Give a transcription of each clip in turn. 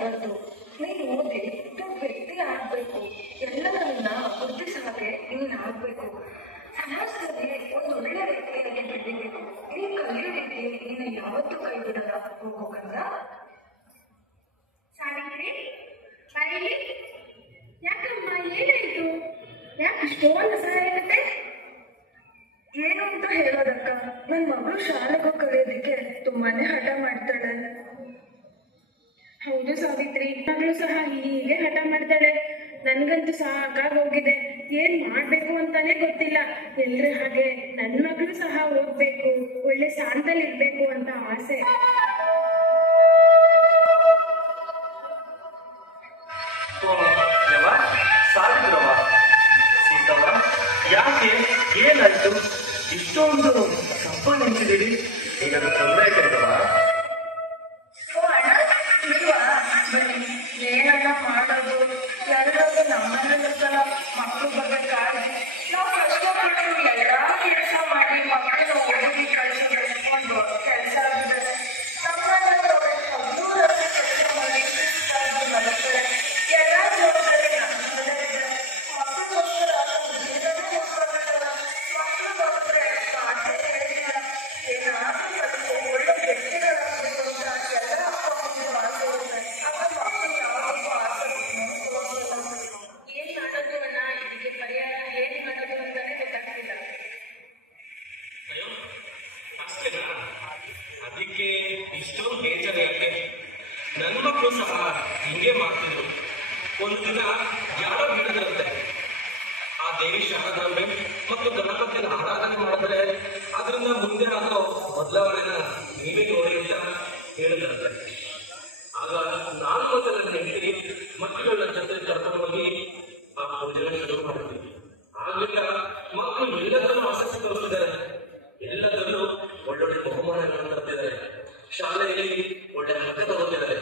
ಮಾಡಬಾರ್ದು. ನೀನು ಓದಿ ದೊಡ್ಡ ವ್ಯಕ್ತಿ ಆಗ್ಬೇಕು, ಎಲ್ಲರನ್ನ ಗುರುತಿಸ ಹಾಗೆ ನೀನ್ ಆಗ್ಬೇಕು, ಸಮಾಜದಲ್ಲಿ ಒಂದು ಒಳ್ಳೆ ವ್ಯಕ್ತಿಯಾಗಿ ಬೆಳಿಬೇಕು. ನೀ ಕಲಿಯೋದಕ್ಕೆ ನೀನು ಯಾವತ್ತೂ ಕೈ ಬಿಡಲ್ಲ. ಹೋಗೋಕಂದ ಸಾವಿತ್ರಿ ಬರೀಲಿ. ಯಾಕಮ್ಮ ಏನಾಯ್ತು? ಯಾಕೆ ಇಷ್ಟೊಂದು ಸಹಾಯ ಇರುತ್ತೆ? ಏನು ಅಂತ ಹೇಳೋದಕ್ಕ, ನನ್ನ ಮಗಳು ಶಾಲೆಗೆ ಕಲಿಯೋದಕ್ಕೆ ತುಂಬಾನೇ ಹಠ ಮಾಡ್ತಾಳೆ. ಹೌದು ಸಾವಿತ್ರಿ, ಮಗಳು ಸಹ ಹೀಗೆ ಹಠ ಮಾಡ್ತಾಳೆ. ನನ್ಗಂತೂ ಸಾಕಾಗೋಗಿದೆ. ಏನ್ ಮಾಡ್ಬೇಕು ಅಂತಾನೆ ಗೊತ್ತಿಲ್ಲ. ಎಲ್ರ ಹಾಗೆ ನನ್ ಮಗಳು ಸಹ ಓದ್ಬೇಕು, ಒಳ್ಳೆ ಸ್ಥಾನದಲ್ಲಿ ಇರ್ಬೇಕು ಅಂತ ಆಸೆ. ಸಾವಿತ್ರವ, ಸೀತವ್ವ, ಯಾಕೆ ಏನಾಯ್ತು? ಇಷ್ಟೊಂದು ಸಪ್ಪ ನಿಂತಿದ್ದೀರಿ, ಏನಾದ್ರು ತೊಂದರೆ ಆಯ್ತಲ್ವಾ? ಏನನ್ನ ಮಾಡೋದು, ಎಲ್ಲರೂ ನಮ್ಮನೆಲ್ಲ ಮಕ್ಕಳು ಬಗ್ಗೆ ಕಾಳಜಿ. ನಾವು ಕಷ್ಟಪಟ್ಟು ಎಲ್ಲಾ ಕೆಲಸ ಮಾಡಿ ಮಕ್ಕಳು ಓದಿ ಕಳಿಸಿದ್ರೆ ಒಂದು ಕೆಲಸ ಆಗಿದೆ. ನಮ್ಮನೆಲ್ಲ ಕೆಲಸ ಮಾಡಿ ಮಲಗ್ತಾರೆ. ಎಲ್ಲ ಜವಾಬ್ದಾರಿ ನಮ್ಮದೇ ಇದೆ. ಮಕ್ಕಳಿಗೋಸ್ಕರ ಮಕ್ಕಳಿಗೋಸ್ಕರ ಮಾತೇ ಹೇಳಿಲ್ಲ. ಏನಾದರೂ ಒಳ್ಳೆ ವ್ಯಕ್ತಿಗಳಾಗಬೇಕು ಅಂತ ಎಲ್ಲ ಆಸೆ ಇದೆ. ಏನ್ ಮಾಡೋದು ಅಣ್ಣ, ಇದಕ್ಕೆ ಪರಿಹಾರ ಏನ್ ಮಾಡೋದು ಅಂತಾನೆ ಗೊತ್ತಾಗ್ತಿಲ್ಲ. ಅಷ್ಟೇನಾ? ಅದಕ್ಕೆ ಇಷ್ಟೊಂದು ಬೇಜಾರ ಯಾಕೆ? ನನ್ನ ಮಕ್ಕಳು ಸಹ ಹಿಂಗೆ ಮಾಡ್ತಿದ್ರು. ಒಂದು ದಿನ ಯಾರೋ ಹೇಳಿದ್ರಂತೆ, ಆ ದೇವಿ ಶಾರದಾಂಬೆ ಮತ್ತು ಗಣಪತಿಯ ಆರಾಧನೆ ಮಾಡಿದ್ರೆ ಅದರಿಂದ ಮುಂದೆ ಆಗೋ ಬದಲಾವಣೆನ ನೀವೇ ನೋಡಿ ಅಂತ ಹೇಳಿದ್ರಂತೆ. ಆಗ ನಾನು ಮತ್ತು ನನ್ನ ಹೆಂಡತಿ ಮಕ್ಕಳ ಜೊತೆ ಕರ್ಕೊಂಡು ಹೋಗಿ ಆ ಪೂಜೆನ ಶುರು ಮಾಡ್ತೀವಿ. ಆಗ ಮಕ್ಕಳು ಎಲ್ಲದರಲ್ಲೂ ಆಸಕ್ತಿ ತೋರಿಸಿದ್ದಾರೆ. ಎಲ್ಲದರಲ್ಲೂ ಒಳ್ಳೊಳ್ಳೆ ಬಹುಮಾನಗಳನ್ನು ತರ್ತಿದ್ದಾರೆ. ಶಾಲೆಯಲ್ಲಿ ಒಳ್ಳೆ ಅಂಕ ತಗೋತಿದ್ದಾರೆ.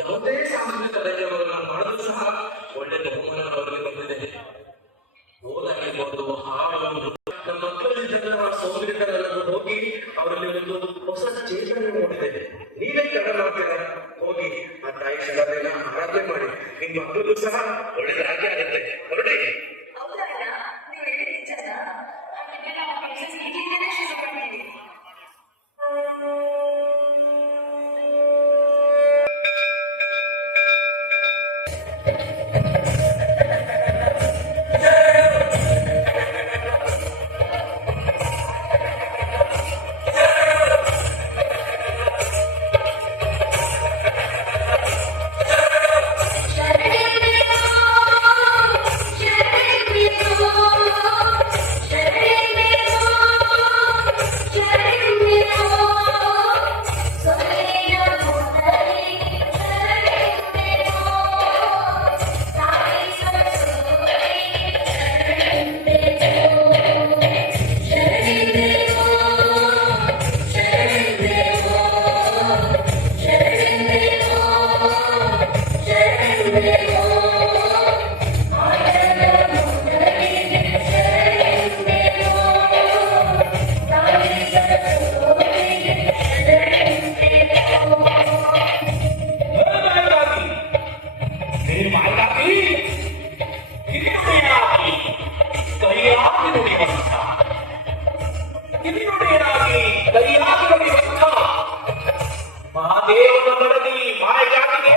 ಯಾವುದೇ ಸಾಮಾಜಿಕ ಕಾರ್ಯಕ್ರಮಗಳನ್ನ ಮಾಡಿದ್ರು ಸಹ ಒಳ್ಳೆ ಬಹುಮಾನ ಅವರಿಗೆ ಬಂದಿದೆ. ಓದಾಗಿರ್ಬೋದು, ಹಾಡಬಹುದು. ನಮ್ಮ ಮಕ್ಕಳಲ್ಲಿದ್ದಂತಹ ಸೌಂದರ್ಯಗಳನ್ನು ಹೋಗಿ ಅವರಲ್ಲಿ ಒಂದು ಹೊಸ ಚೇತನ ಮೂಡಿದೆ. ನೀವೇ ಕನ್ನಡ ಮಾಡ್ತೀರಾ? ಹೋಗಿ ಆ ತಾಯಿ ಶರಣೆಲ್ಲ ಆರಾಧನೆ ಮಾಡಿ, ನಿಮ್ಮ ಮಕ್ಕಳಿಗೂ ಸಹ ಒಳ್ಳೆದಾಗಿ ಆಗುತ್ತೆ. ಹೊರಡಿ. ಹೌದಲ್ಲ, ನೀವು ಹೇಳಿ ನಿಜನ? ಹಾಗಿದ್ರೆ ನಾವು ಕೆಲಸ ಈಗಲಿಂದಲೇ ಶುರು ಮಾಡ್ತೀವಿ. ಮಹಾದೇವನ ಬರದಿ ಮಾಯ ಜಾತಿಗೆ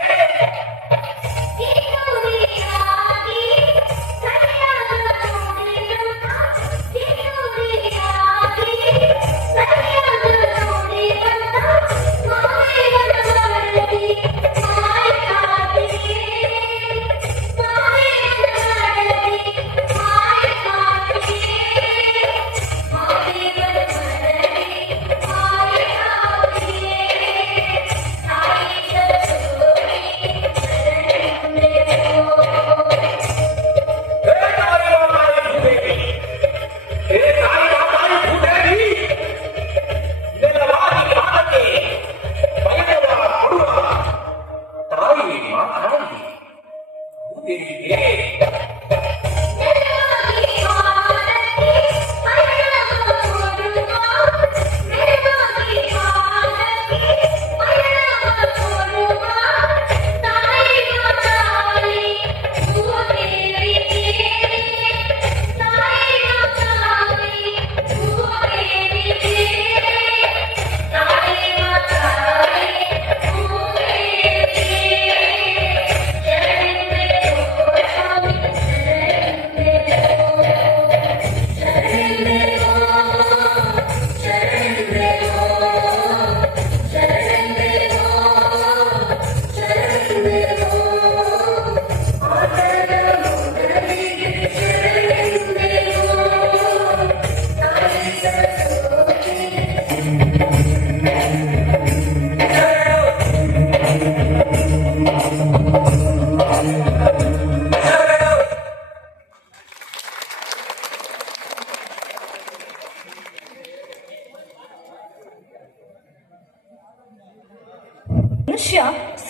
ಮನುಷ್ಯ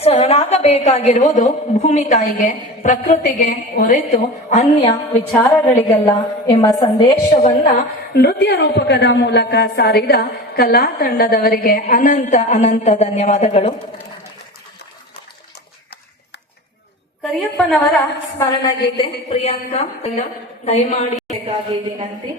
ಶರಣಾಗಬೇಕಾಗಿರುವುದು ಭೂಮಿ ತಾಯಿಗೆ, ಪ್ರಕೃತಿಗೆ ಹೊರತು ಅನ್ಯ ವಿಚಾರಗಳಿಗಲ್ಲ ಎಂಬ ಸಂದೇಶವನ್ನ ನೃತ್ಯ ರೂಪಕದ ಮೂಲಕ ಸಾರಿದ ಕಲಾ ತಂಡದವರಿಗೆ ಅನಂತ ಧನ್ಯವಾದಗಳು. ಕರಿಯಪ್ಪನವರ ಸ್ಮರಣ ಗೀತೆ ಪ್ರಿಯಾಂಕಾ ದಯಮಾಡಿ ವಿನಂತಿ.